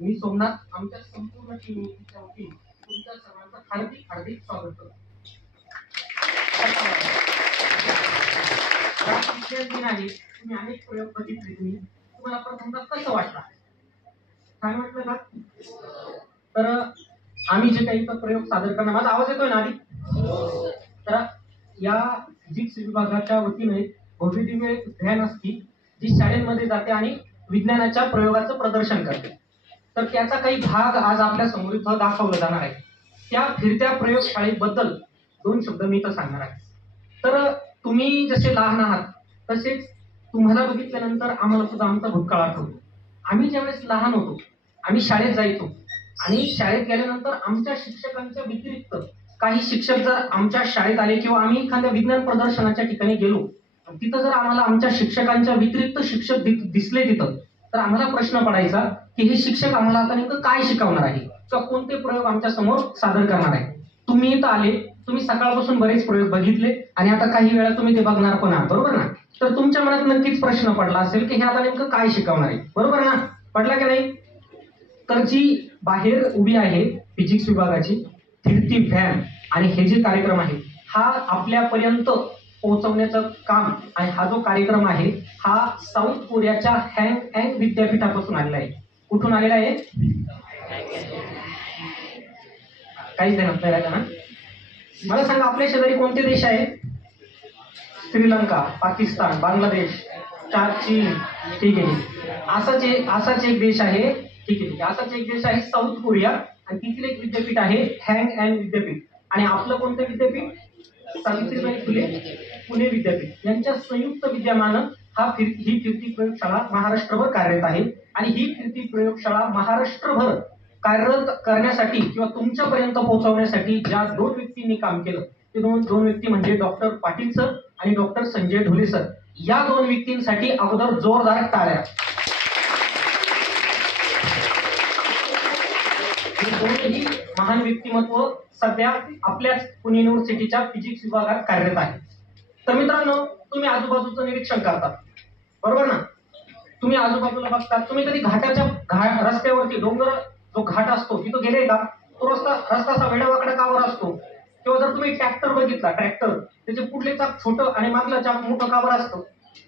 मी सोमनाथ आमच्या संपूर्ण टीमच्या वतीने तुमच्या सर्वांचं हार्दिक हार्दिक स्वागत करतो. दिन आहे, तुम्ही अनेक प्रयोग बघितले, तुम्हाला प्रथमतः कसं वाटलं? छान वाटलं का? तर आम्ही जे काही प्रयोग सादर करणार, माझा आवाज येतोय ना आधी? तर या फिजिक्स विभागाच्या वतीने भव्य दिव्य व्हॅन असती जी शाळेमध्ये जाते आणि विज्ञानाच्या प्रयोगाचं प्रदर्शन करते. तर त्याचा काही भाग आज आपल्या समोर इथं दाखवला जाणार आहे. त्या फिरत्या प्रयोगशाळेबद्दल दोन शब्द मी इथं सांगणार आहे. तर तुम्ही जसे लहान आहात तसेच तुम्हाला बघितल्यानंतर आम्हाला सुद्धा आमचा भूतकाळ आठवतो. आम्ही ज्यावेळेस लहान होतो आम्ही शाळेत जायचो आणि शाळेत गेल्यानंतर आमच्या शिक्षकांच्या व्यतिरिक्त काही शिक्षक जर आमच्या शाळेत आले किंवा आम्ही एखाद्या विज्ञान प्रदर्शनाच्या ठिकाणी गेलो, तिथं जर आम्हाला आमच्या शिक्षकांच्या व्यतिरिक्त शिक्षक दिसले तिथं, तर आम्हाला प्रश्न पडायचा की हे शिक्षक आम्हाला आता नेमकं काय शिकवणार आहे किंवा कोणते प्रयोग आमच्या समोर सादर करणार आहे. तुम्ही इथं आले, तुम्ही सकाळपासून बरेच प्रयोग बघितले आणि आता काही वेळा तुम्ही ते बघणार पण आहात, बरोबर ना? तर तुमच्या मनात नक्कीच प्रश्न पडला असेल की हे आता नेमकं काय शिकवणार आहे, बरोबर ना? पडला की नाही? तर जी बाहेर उभी आहे फिजिक्स विभागाची फिरती व्हॅन आणि हे जे कार्यक्रम आहे हा आपल्यापर्यंत पोहोचवण्याचं काम आणि हा जो कार्यक्रम आहे हा साऊथ कोरियाच्या हँग विद्यापीठापासून आलेला आहे. कुठून आलेला आहे? काहीच देण्यात नाही राहिलं ना. मला सांगा, आपल्या शेजारी कोणते देश आहे? श्रीलंका, पाकिस्तान, बांगलादेश, चीन, ठीक आहे. असाच एक देश आहे, ठीक आहे. असाच एक देश आहे साऊथ कोरिया आणि तिथील एक विद्यापीठ आहे हँग विद्यापीठ. आणि आपलं कोणतं विद्यापीठ? सावित्रीबाई फुले पुणे विद्यापीठ यांच्या संयुक्त विद्यमानं ही फिरती प्रयोगशाळा महाराष्ट्रभर कार्यरत आहे. आणि ही फिरती प्रयोगशाळा महाराष्ट्रभर कार्यरत करण्यासाठी किंवा तुमच्यापर्यंत पोहोचवण्यासाठी ज्या दोन व्यक्तींनी काम केलं ते दोन व्यक्ती म्हणजे डॉक्टर पाटील सर आणि डॉक्टर संजय ढोले सर. या दोन व्यक्तींसाठी अगोदर जोरदार टाळ्या. हे दोन्ही महान व्यक्तिमत्व सध्या आपल्याच पुणे युनिव्हर्सिटीच्या फिजिक्स विभागात कार्यरत आहे. तर मित्रांनो, तुम्ही आजूबाजूचं निरीक्षण करतात, बरोबर ना? तुम्ही आजूबाजूला बघतात. तुम्ही कधी घाटाच्या रस्त्यावरती डोंगर जो घाट असतो तिथं गेले का? तो रस्ता असा वेडावाकडा कावर असतो? किंवा जर तुम्ही ट्रॅक्टर बघितला, ट्रॅक्टर त्याचे पुढले चाक छोटं आणि मागलं चाक मोठं कावर असतं?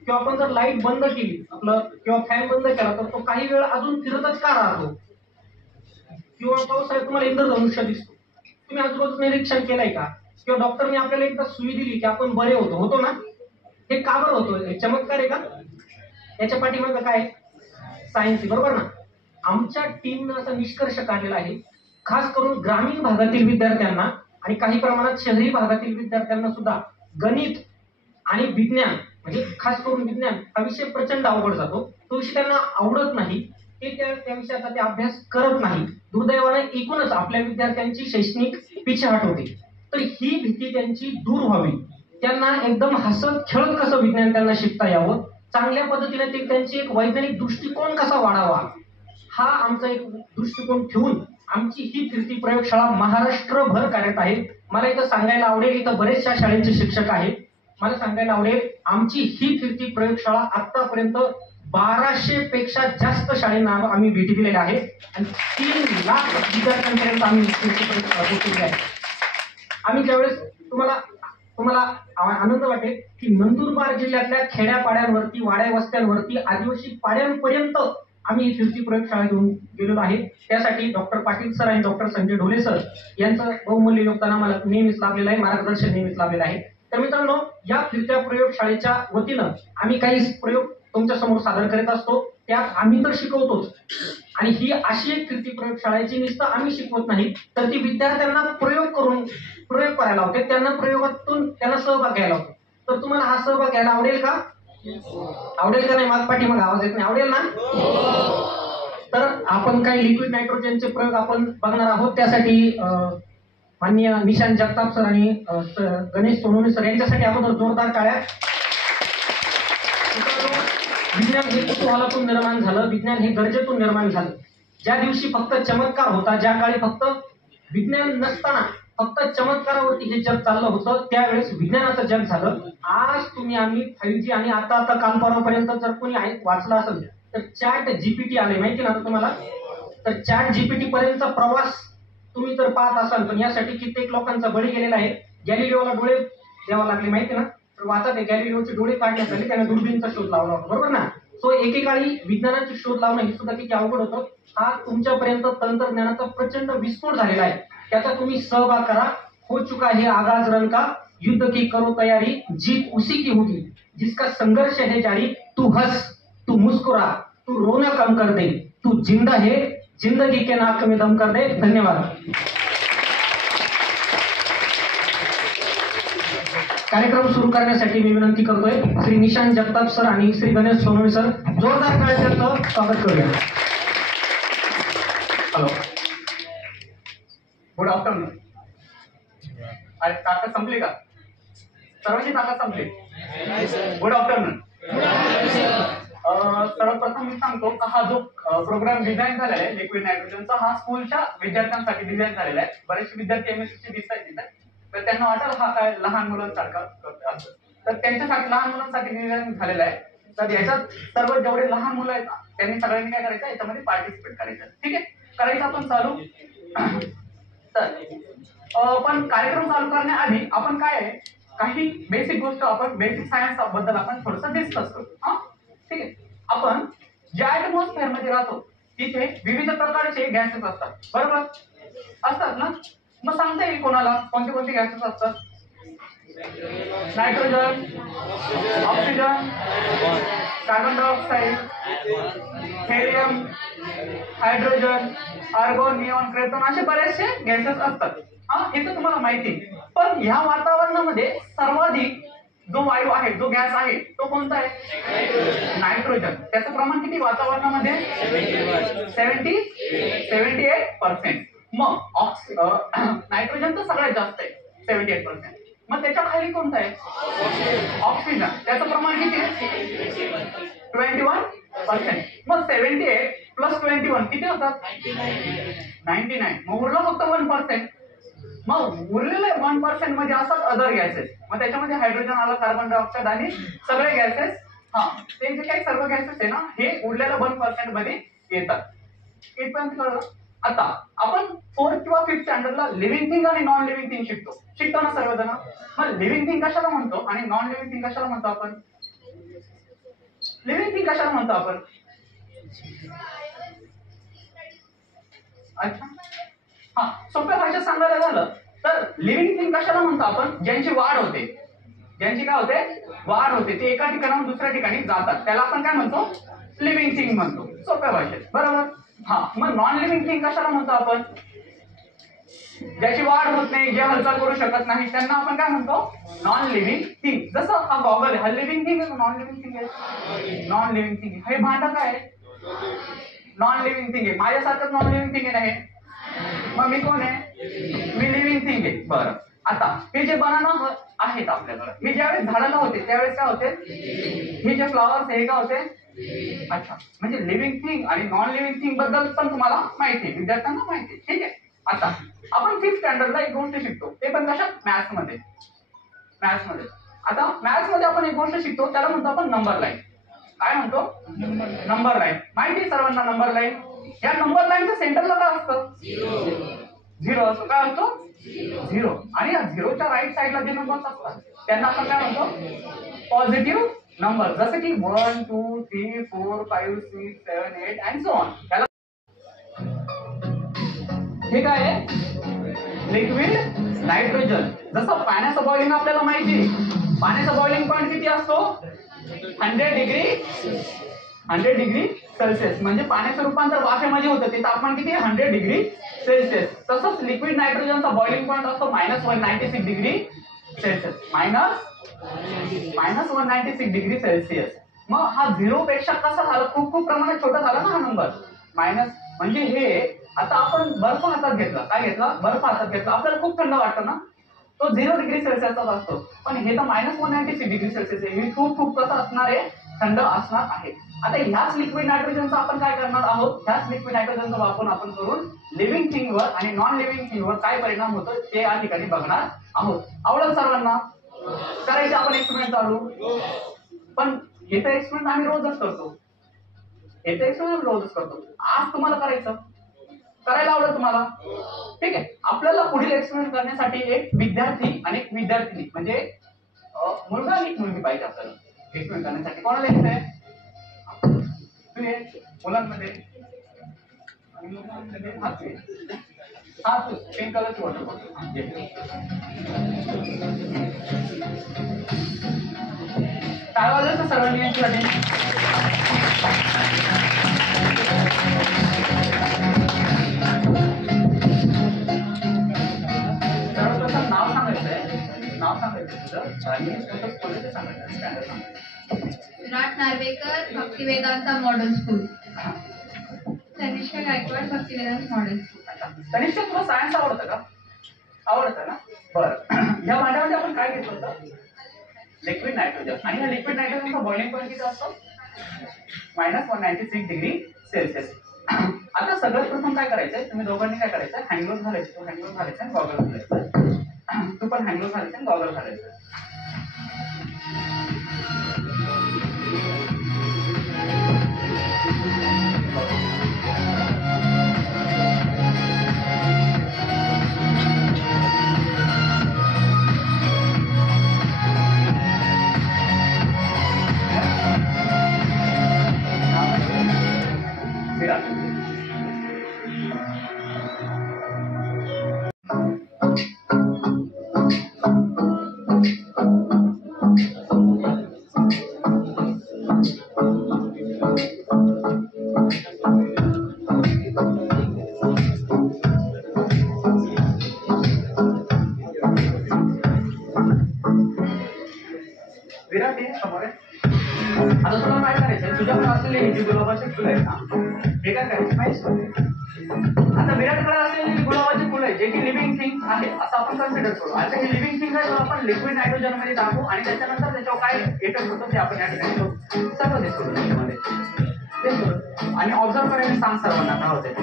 किंवा आपण जर लाईट बंद केली आपलं किंवा फॅन बंद केला तर तो काही वेळ अजून फिरतच का राहतो? किंवा पावसाळ्यात तुम्हाला इंद्रधनुष्य दिसतो. तुम्ही आजूबाजूचं निरीक्षण केलंय का? किंवा डॉक्टरने आपल्याला एकदा सुई दिली की आपण बरे होतो ना? हे का बरं होतो? हे चमत्कार आहे का? याच्या पाठीमागं काय? सायन्स, बरोबर ना? आमच्या टीमनं असा निष्कर्ष काढलेला आहे, खास करून ग्रामीण भागातील विद्यार्थ्यांना आणि काही प्रमाणात शहरी भागातील विद्यार्थ्यांना सुद्धा गणित आणि विज्ञान म्हणजे खास करून विज्ञान हा विषय प्रचंड अवघड जातो. तो विषय त्यांना आवडत नाही, ते त्या विषयाचा ते अभ्यास करत नाही. दुर्दैवाने एकूणच आपल्या विद्यार्थ्यांची शैक्षणिक पिछेहाट होते. तर ही भीती त्यांची दूर व्हावी, त्यांना एकदम हसत खेळत कसं विज्ञान त्यांना शिकता यावं, चांगल्या पद्धतीने ते त्यांची एक वैज्ञानिक दृष्टिकोन कसा वाढावा, हा आमचा एक दृष्टिकोन ठेवून आमची ही फिरती प्रयोगशाळा महाराष्ट्रभर कार्यरत आहे. मला इथं सांगायला आवडेल, इथं बरेचशा शाळेचे शिक्षक आहेत, मला सांगायला आवडेल आमची ही फिरती प्रयोगशाळा आतापर्यंत 1200 पेक्षा जास्त शाळांना आम्ही भेटी दिलेल्या आहेत आणि 3 लाख विद्यार्थ्यांपर्यंत आम्ही फिरती प्रयोगशाळा पोहोचवली आहे. आम्ही ज्यावेळेस तुम्हाला आनंद वाटेल की नंदुरबार जिल्ह्यातल्या खेड्यापाड्यांवरती, वाड्या वस्त्यांवरती, आदिवासी पाड्यांपर्यंत आम्ही ही फिरती प्रयोगशाळा घेऊन गेलेलो आहे. त्यासाठी डॉक्टर पाटील सर आणि डॉक्टर संजय ढोले सर यांचं बहुमूल्य योगदान आम्हाला नेहमीच लाभलेलं आहे, मार्गदर्शन नेहमीच लाभलेलं आहे. तर मित्रांनो, या फिरत्या प्रयोगशाळेच्या वतीनं आम्ही काही प्रयोग तुमच्या समोर सादर करीत असतो. त्यात आम्ही तर शिकवतोच आणि ही अशी एक फिरती प्रयोगशाळा आहे जी नुसतं आम्ही शिकवत नाही, तर ती विद्यार्थ्यांना प्रयोग करायला लावते, त्यांना प्रयोगातून त्यांना सहभाग घ्यायला लावतो. तर तुम्हाला हा सहभाग घ्यायला आवडेल का? आवडेल का नाही? माझा पाठीमागे आवाज येत नाही, आवडेल ना? तर आपण काही लिक्विड नायट्रोजनचे प्रयोग आपण बघणार आहोत. त्यासाठी माननीय निशांत जगताप सर आणि गणेश सोनवणे सर यांच्यासाठी अगोदर जोरदार टाळ्या. विज्ञान हे कुतूहलातून निर्माण झालं, विज्ञान हे गरजेतून निर्माण झालं. ज्या दिवशी फक्त चमत्कार होता, ज्या काळी फक्त विज्ञान नसताना फक्त चमत्कारावरती हे जग चाललं होतं, त्यावेळेस विज्ञानाचं जग झालं. आज आम्ही 5G आणि आता काल परवापर्यंत जर कोणी वाचलं असेल तर चॅट GPT आले, माहिती ना तुम्हाला? तर चॅट जीपीटी पर्यंतचा प्रवास तुम्ही तर पाहत असाल, पण यासाठी कित्येक लोकांचा बळी गेलेला आहे. गॅलिलिओला डोळे द्यावा लागले माहिती ना, तर वाचा ते गॅलिलिओचे डोळे काढण्यासाठी त्याने दुर्बीनचा शोध लावला होता, बरोबर ना. सो एकेकाळी विज्ञानाचे शोध लावणं हे सुद्धा किती अवघड होतं. हा तुमच्यापर्यंत तंत्रज्ञानाचा प्रचंड विस्फोट झालेला आहे, त्याचा तुम्ही सहभाग करा. हो चुका है आगाज रन का, युद्ध की करो तयारी, जीत उसी की होगी, जिसका संघर्ष है जारी. तू हंस, तू मुस्कुरा, तू रोना कम कर दे, तू जिंदा है, जिंदगी के नाक में दम कर दे. धन्यवाद. कार्यक्रम सुरू करण्यासाठी मी विनंती करतोय श्री निशांत जगताप सर आणि श्री गणेश सोनवणे सर. जोरदार टाळ्यांचं स्वागत करूया. Hello, good afternoon. अरे ताकद संपली का? सर्वांची ताकद संपली? Good afternoon. सर्वप्रथम मी सांगतो का हा जो प्रोग्राम डिझाईन झालेला आहे लिक्विड नायट्रोजनचा, हा स्कूलच्या विद्यार्थ्यांसाठी डिझाईन झालेला आहे. बरेचसे विद्यार्थी एमएससीचे दिसत आहेत तिथे, तर त्यांना वाटेल हा काय लहान मुलांसारखा असं, तर त्यांच्यासाठी लहान मुलांसाठी डिझाईन झालेला आहे. तर याच्यात सर्व जेवढे लहान मुलं आहेत त्यांनी सगळ्यांनी काय करायचं, याच्यामध्ये पार्टिसिपेट करायचं. ठीक आहे, करायचं आपण चालू. तर पण कार्यक्रम चालू करण्याआधी आपण काय आहे, काही बेसिक गोष्ट आपण बेसिक सायन्स बद्दल आपण थोडंसं डिस्कस करू. हा, ठीक आहे. आपण ज्या ऍटमॉस्फिअर मध्ये राहतो तिथे विविध प्रकारचे गॅसेस असतात, बरोबर असतात ना. मग सांगता येईल कोणाला कोणते कोणते गॅसेस असतात? Nitrogen, oxygen, carbon dioxide, helium, hydrogen, argon, neon, craton असे बरेचसे गॅसेस असतात. हा, हे तर तुम्हाला माहिती. पण ह्या वातावरणामध्ये सर्वाधिक जो वायू आहे, जो गॅस आहे, तो कोणता आहे? नायट्रोजन. त्याचं प्रमाण किती वातावरणामध्ये? 78%. मग नायट्रोजन तर सगळ्यात जास्त आहे, 78%. मग त्याच्या खाली कोणता आहे? ऑक्सिजन. त्याचं प्रमाण किती आहे? 21%. मग 78 प्लस 21 किती होतात? 99. मग उरला फक्त 1%. मग उरलेले 1% मध्ये असतात अदर गॅसेस. मग त्याच्यामध्ये हायड्रोजन आला, कार्बन डायऑक्साईड आणि सगळे गॅसेस. हा, ते जे काही सर्व गॅसेस आहे ना, हे उरलेल्या 1% मध्ये येतात. इथपर्यंत कळलं? आता आपण 4th किंवा 5th स्टँडर्डला लिव्हिंग थिंग आणि नॉन लिव्हिंग थिंग शिकतो ना सर्वजण. मग लिव्हिंग थिंग कशाला म्हणतो आणि नॉन लिव्हिंग थिंग कशाला म्हणतो आपण? लिव्हिंग थिंग कशाला म्हणतो आपण? अच्छा, हा, सोप्या भाषेत सांगायला झालं तर लिव्हिंग थिंग कशाला म्हणतो आपण? ज्यांची वाढ होते, ज्यांची काय होते? वाढ होते. ते एका ठिकाणाहून दुसऱ्या ठिकाणी जातात, त्याला आपण काय म्हणतो? लिव्हिंग थिंग म्हणतो सोप्या भाषेत, बरोबर. हा, मग नॉन लिव्हिंग थिंग कशाला म्हणतो आपण? ज्याची वाढ होत नाही, जे हालचाल करू शकत नाही, त्यांना आपण काय म्हणतो? Non living thing. जसं हा गॉगल आहे, हा लिव्हिंग थिंग आहे, नॉन लिव्हिंग थिंग आहे? Non living thing. हे भांडं काय आहे? नॉन लिव्हिंग थिंग आहे. माझ्यासारखं नॉन लिव्हिंग थिंग आहे ना हे. मग मी कोण आहे? मी लिव्हिंग थिंग आहे. बरं, आता हे जे बनाना आहेत आपल्याकडे, मी ज्यावेळेस झाडाला होते त्यावेळेस काय होते? हे जे फ्लॉवर्स हे काय होते? अच्छा, म्हणजे लिव्हिंग थिंग आणि नॉन लिव्हिंग थिंग बद्दल पण तुम्हाला माहिती आहे, विद्यार्थ्यांना माहिती आहे. ठीक आहे. आता आपण 5th स्टँडर्डला एक गोष्ट शिकतो, ते पण कशात? मॅथ्स मध्ये. आता मॅथ्स मध्ये आपण एक गोष्ट शिकतो, त्याला म्हणतो आपण नंबर लाईन. काय म्हणतो? Number line. माहिती सर्वांना नंबर लाईन. या नंबर लाईनच्या सेंटरला काय असतं? झिरो असतो. काय असतो? झिरो. आणि या झिरोच्या राईट साईडला जे नंबर्स असतात त्यांना आपण काय म्हणतो? Positive number. जसं की 1 2 3 4 5 6 7 8 अँड सो ऑन. त्याला हे काय आहे? Liquid nitrogen. जसं पाण्याचं बॉइलिंग आपल्याला माहिती आहे, पाण्याचा बॉइलिंग पॉईंट किती असतो? 100 डिग्री सेल्सिअस. म्हणजे पाण्याचं रूपांतर वाफेमध्ये होतं, ते तापमान किती? 100 डिग्री सेल्सिअस. तसंच लिक्विड नायट्रोजनचा बॉइलिंग पॉईंट असतो -196 degree Celsius. Minus 196 degree Celsius. मग हा 0 पेक्षा कसा झाला? खूप प्रमाणात छोटा झाला ना हा नंबर. मायनस म्हणजे हे, आता आपण बर्फ हातात घेतला, काय घेतला? बर्फ हातात घेतला, आपल्याला खूप थंड वाटतं ना, तो 0 डिग्री सेल्सिअसचा असतो. पण हे तर -196 डिग्री सेल्सिअस आहे. हे खूप कसं असणार आहे? थंड असणार आहे. आता ह्याच लिक्विड नायट्रोजनचा आपण काय करणार आहोत? ह्याच लिक्विड नायट्रोजनचा वापर आपण करून लिव्हिंग थिंगवर आणि नॉन लिव्हिंग थिंगवर काय परिणाम होतो ते या ठिकाणी बघणार आहोत. आवडेल सर्वांना? करायचे आपण एक्सपेरिमेंट चालू. पण हे तर एक्सपेरिमेंट आम्ही रोजच करतो, आज तुम्हाला करायचं. करायला आवडेल तुम्हाला? ठीक आहे. आपल्याला पुढील एक्सपेरिमेंट करण्यासाठी एक विद्यार्थी आणि एक विद्यार्थिनी म्हणजे मुलगा आणि एक मुलगी पाहिजे आपल्याला एक्सपेरिमेंट करण्यासाठी. कोणाला यायचंय? तू ये मुलांमध्ये आणि मुलांमध्ये हा तू पिंक कलरची वॉटर बॉटल. काय वाजायचं सर्वांनी यांच्यासाठी? सर्वप्रथम नाव सांगायचंय. नाव सांगायचं तुझं आणि कोणतं स्कूल आहे ते सांगायचं. स्टँडर्ड सांगायचं. Virat Narvekar Bhaktivedanta model school. Tanishka Gaikwad Bhaktivedanta model school. Tanishka तुला सायन्स आवडतं का? आवडतं ना? बरं. या भांड्यामध्ये आपण काय घेतलं होतं? Liquid nitrogen. आणि या लिक्विड नायट्रोजनचा बॉइलिंग पॉईंट किती असतो? -196 डिग्री सेल्सिअस. आता सगळ्यात प्रथम काय करायचंय? तुम्ही दोघांनी काय करायचं? हँडग्लोव्ह घालायचे. तो हँडग्लोव्ह घालायचा आणि गॉगल घालायचा. तू पण हँडग्लोव्ह घालायचा आणि गॉगल घालायचा. विराट आहे समोर आहे. आता तुला काय करायचंय? तुझ्याकडे असलेले हे जे गुलाबाचे फुलं आहेत ना, हे काय करायचे माहिती? आता विराटकडे असलेले जे गुलाबाचे फुलं आहे जे की लिव्हिंग थिंग्स आहे असं आपण कन्सिडर करू. आता हे लिव्हिंग थिंग्स आहे आपण लिक्विड नायट्रोजन मध्ये टाकू आणि त्याच्यानंतर त्याच्यावर काय इफेक्ट होतो ते आपण या ठिकाणी सर्व ते सोडून त्याच्यामध्ये ते सोडून आणि ऑब्झर्व करायला सांग सर्वांना काय होते.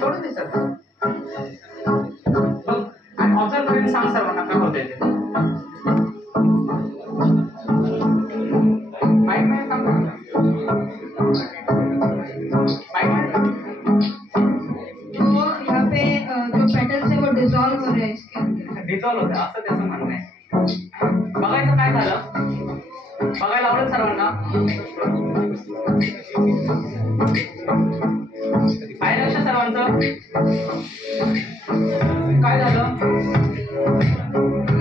सोडून दे सर आणि ऑब्झर्व करायला सांग सर्वांना काय होते ते. डिझॉल्व होते असं त्याचं म्हणणं आहे. बघायचं काय झालं? बघायला आवडेल सर्वांना? काय लक्ष सर्वांचं? काय झालं?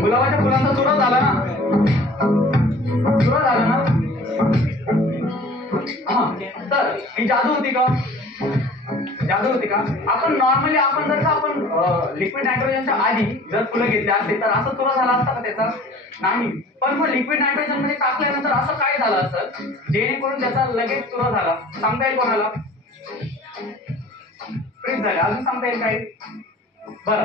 गुलाबाच्या फुलांचा चुरा झाला ना? चुरा झाला ना? हा. तर ही जादू होती का? जादू होती का? आपण नॉर्मली आपण जर का आपण लिक्विड नायट्रोजनच्या आधी जर फुलं घेतली असते तर असं तुला झाला असता का त्याचा? नाही. पण मग लिक्विड नायट्रोजन मध्ये टाकल्यानंतर असं काय झालं असं जेणेकरून त्याचा लगेच तुला झाला? सांगता येईल कोणाला? फ्रीज झाले. अजून सांगता येईल काही? बरं.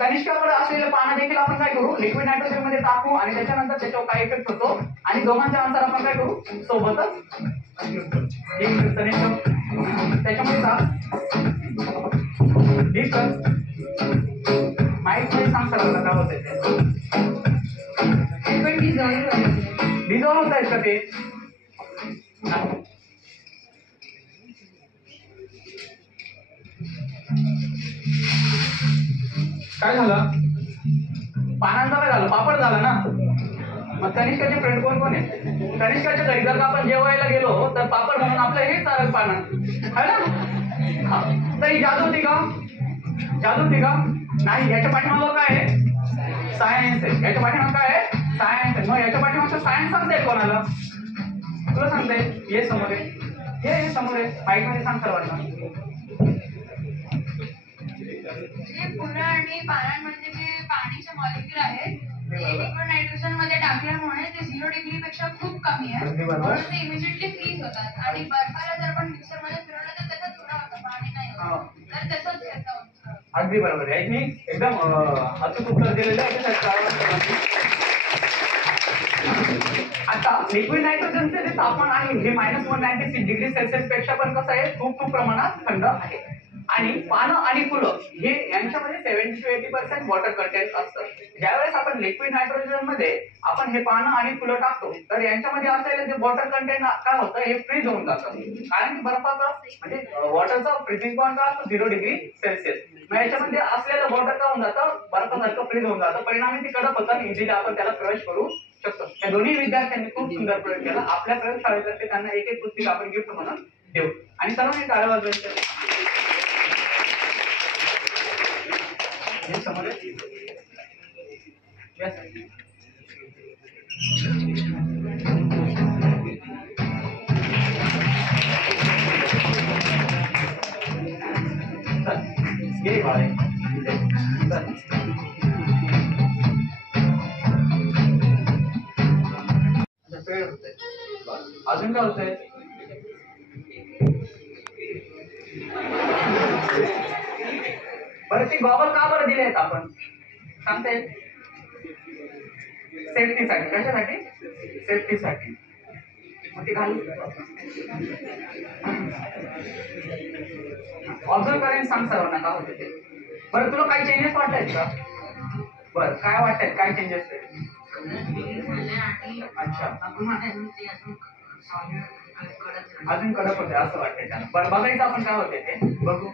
तनिष्काकडे असलेले पानं देखील आपण काय करू? लिक्विड नायट्रोजन मध्ये टाकू आणि त्याच्यानंतर त्याच्यावर काय इफेक्ट होतो आणि दोघांच्या अंतर आपण काय करू? सोबतच तनिष्का त्याच्यामध्ये माहित नाही सांग सर काय होत ते डिझॉल्व होत आहेत का ते? काय झालं? पानांचा काय झालं? पापड झाला ना? मग तनिष्काचे फ्रेंड कोण कोण आहे? तनिष्काच्या घरी जर का आपण जेवायला गेलो तर पापड म्हणून आपलं हे चालेल पानं है ना? हा. तर ही जादू होती का? जादू होती का? नाही. याच्या पाठीमागं काय आहे? सायन्स आहे. याच्या पाठीमागं काय आहे? सायन्स आहे. मग याच्या पाठीमागचं सायन्स सांगता येईल कोणाला? तुला सांगता येईल? ये समोर आहे. हे समोर आहे. माईक मध्ये सांग सर्वांना. फुलं आणि पानांमध्ये जे पाणीचे मॉलिक्युल आहेत ते लिक्विड नायट्रोजन मध्ये टाकल्यामुळे ते 0 डिग्री पेक्षा खूप कमी आहे म्हणून ते इमिजिएटली फ्रीज होतात आणि बर्फाला जर आपण मिक्सर मध्ये फिरवलं तर त्याचा चुरा होतो, पाणी नाही होत. तर तसंच येतं. अगदी बरोबर आहे. मी एकदम अचूक उत्तर दिलेलं आहे. आता लिक्विड नायट्रोजनचे जे तापमान आहे हे -196 डिग्री सेल्सिअस पेक्षा पण कसं आहे खूप प्रमाणात थंड आहे. आणि पानं आणि फुलं हे यांच्यामध्ये 70 to 80% वॉटर कंटेंट असतं. ज्यावेळेस आपण लिक्विड नायट्रोजन मध्ये आपण हे पानं आणि फुलं टाकतो तर यांच्यामध्ये असलेलं जे वॉटर कंटेंट काय होतं हे फ्रीज होऊन जातं. कारण की बर्फाचा म्हणजे वॉटरचा फ्रीजिंग पॉईंट काय असतो 0 डिग्री सेल्सिअस. मग याच्यामध्ये असलेलं वॉटर काय होऊन जातं बर्फासारखं फ्रीज होऊन जातं. परिणामी ती कडक होतं आणि इझिली आपण त्याला क्रश करू शकतो. या दोन्ही विद्यार्थ्यांनी खूप सुंदर प्रयोग केला. आपल्या प्रयोगशाळेतर्फे त्यांना एक एक पुस्तिका आपण गिफ्ट म्हणून देऊ आणि सर्वांनी टाळ्या वाजवायच्या. अजून काय होतंय बरं ती गॉगल का बरं दिले आहेत आपण सांगता येईल सेफ्टीसाठी. कशासाठी सेफ्टीसाठी. मग ती घालू ऑब्झर्व करायला सांग सर्वांना का होते ते. बरं तुला काही चेंजेस वाटतायत का. बरं काय वाटतायत काय चेंजेस आहेत. अच्छा अजून कडक होते असं वाटतंय त्याला. बरं बघायचं आपण काय होते ते बघू.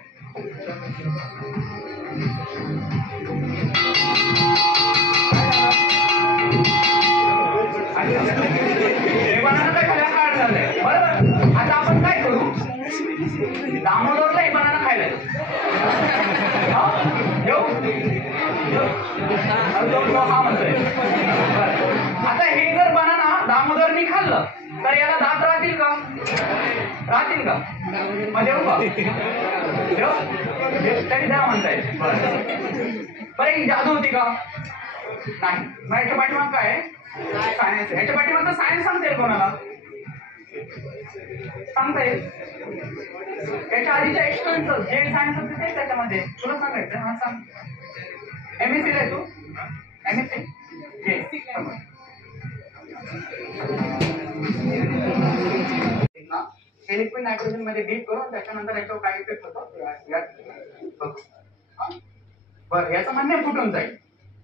बरोबर आता आपण काय करू दामोदरला हे बनाना खायला हा म्हणतोय. आता हे जर बनाना दामोदरनी खाल्लं तर याला दात राहतील का राहतील का. मग देऊ का देऊ तरी द्या म्हणताय. बरं ही जादू होती का नाही. मग याच्या पाठीमाग काय सायन्स. याच्या पाठीमागचं सायन्स सांगता येईल कोणाला सांगता येईल. याच्या आधीच्या एक्सपिरियन्स जे सायन्स होते ते त्याच्यामध्ये तुला सांगायचं. हा सांग. MSc ला आहे तू MSc हे लिक्विड नायट्रोजन मध्ये डीप करून त्याच्यानंतर याच्यावर काय इफेक्ट होतो बरं याचं म्हणणे फुटून जाईल.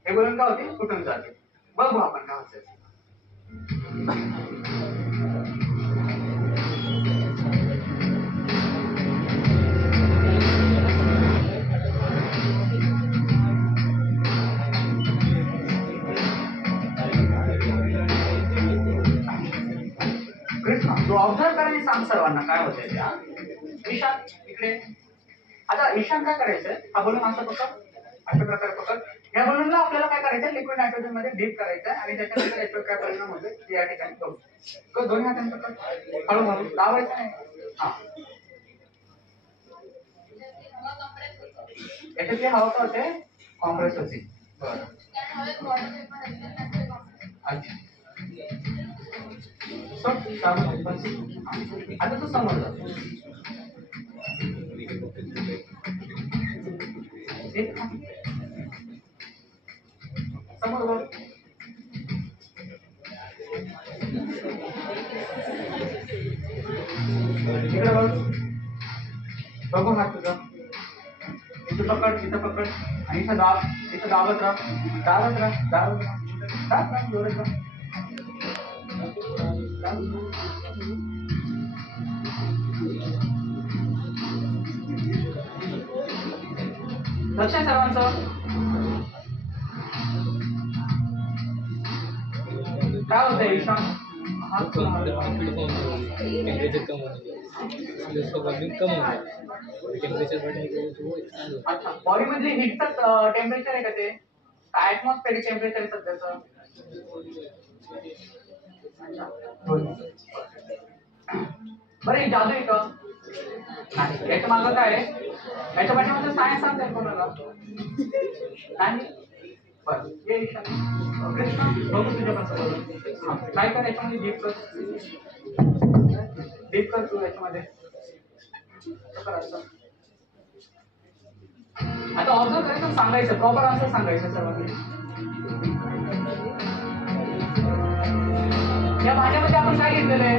हे बोलून काय होते फुटून जाते. बघू आपण काय होतं. कृष्णा तू ऑब्झर्व करायला सांग सर्वांना काय होतंय त्या. ईशान इकडे. आता ईशान काय करायचंय हा बलून असं पकड अशा प्रकारे पकड. या बलूनला आपल्याला काय करायचं लिक्विड नायट्रोजन मध्ये डीप करायचं आणि त्याच्यानंतर याच्यावर काय परिणाम होते या ठिकाणी करू. दोन्ही हातांनी पकड हळूहळू लावायचं नाही. हा याच्यातली हवा काय होते कॉम्प्रेस होते. बरं अच्छा आता तू समजला. समोर इकडे बघ बघू हात तुझा. इथं पकड इथं पकड आणि इथं दाब. इथं दाबत राहा दाबत राहा दाबत राहा जोरात राहा. लक्ष आहे सर्वांचं. काय होतंय ईशान टेम्परेचर कम होने उसका वॉल्यूम कम हो गया टेम्परेचर बढ़ने की वजह से वो एक्सपैंड होता है. अच्छा बॉडी मधली हीटचं टेम्परेचर आहे का ते काय ऍटमॉस्फेरिक टेम्परेचर आहे सध्याचं. बरं ही जादू आहे का नाही. याच्या मागं काय आहे याच्या पाठीमागचं सायन्स सांगता येईल कोणाला नाही. बरं ये कृष्णा बघू तुझ्या कसं काय कर याच्यामध्ये डीप कर तू याच्यामध्ये आता ऑब्झर्व करायचं सांगायचं प्रॉपर आन्सर सांगायचं सर्वांनी. या भांड्यामध्ये आपण काय घेतलेलं आहे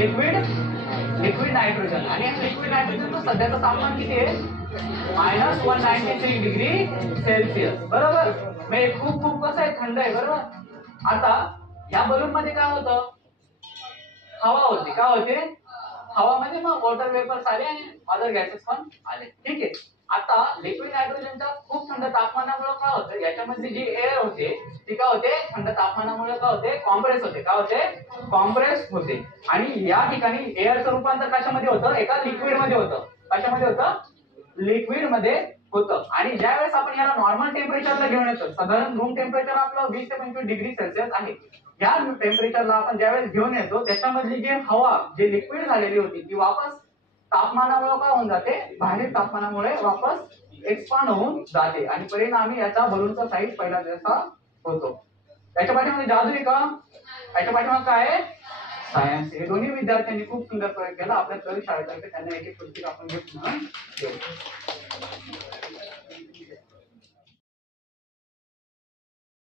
लिक्विड लिक्विड नायट्रोजन. आणि लिक्विड नायट्रोजनचं सध्याचं तापमान किती आहे? -193 डिग्री सेल्सिअस. बरोबर. म्हणजे खूप खूप कसं आहे, थंड आहे. बरोबर. आता या बलून मध्ये काय होतं? हवा होती. काय होते? हवामध्ये मग वॉटर वेपर्स आले आणि अदर गॅसेस पण आले. ठीक आहे. आता लिक्विड नायट्रोजनच्या खूप थंड तापमानामुळे काय होतं, याच्यामध्ये जी एअर होते ती काय होते, थंड तापमानामुळे काय होते, कॉम्प्रेस होते. काय होते? कॉम्प्रेस होते. आणि या ठिकाणी एअरचं रूपांतर कशामध्ये होतं? एका लिक्विड मध्ये होतं. कशामध्ये होतं? लिक्विड मध्ये होतं. आणि ज्या वेळेस आपण याला नॉर्मल टेम्परेचरला घेऊन येतो, साधारण रूम टेम्परेचर आपलं 20 ते 25 डिग्री सेल्सिअस आहे. या टेम्परेचरला आपण ज्यावेळेस घेऊन येतो, त्याच्यामधली जी हवा जी लिक्विड झालेली होती ती वापस तापमानामुळे काय होऊन जाते, बाहेरील तापमानामुळे वापस एक्सपांड होऊन जाते. आणि परिणामी याचा बलूनचा साईज पहिला जसा होतो. त्याच्या पाठीमध्ये जादू आहे का? याच्या पाठीमागे काय आहे? सायन्स. हे दोन्ही विद्यार्थ्यांनी खूप सुंदर प्रयोग केला. आपल्या प्रयोगशाळेतर्फे त्यांना एक एक पुस्तक आपण गिफ्ट म्हणून देऊ.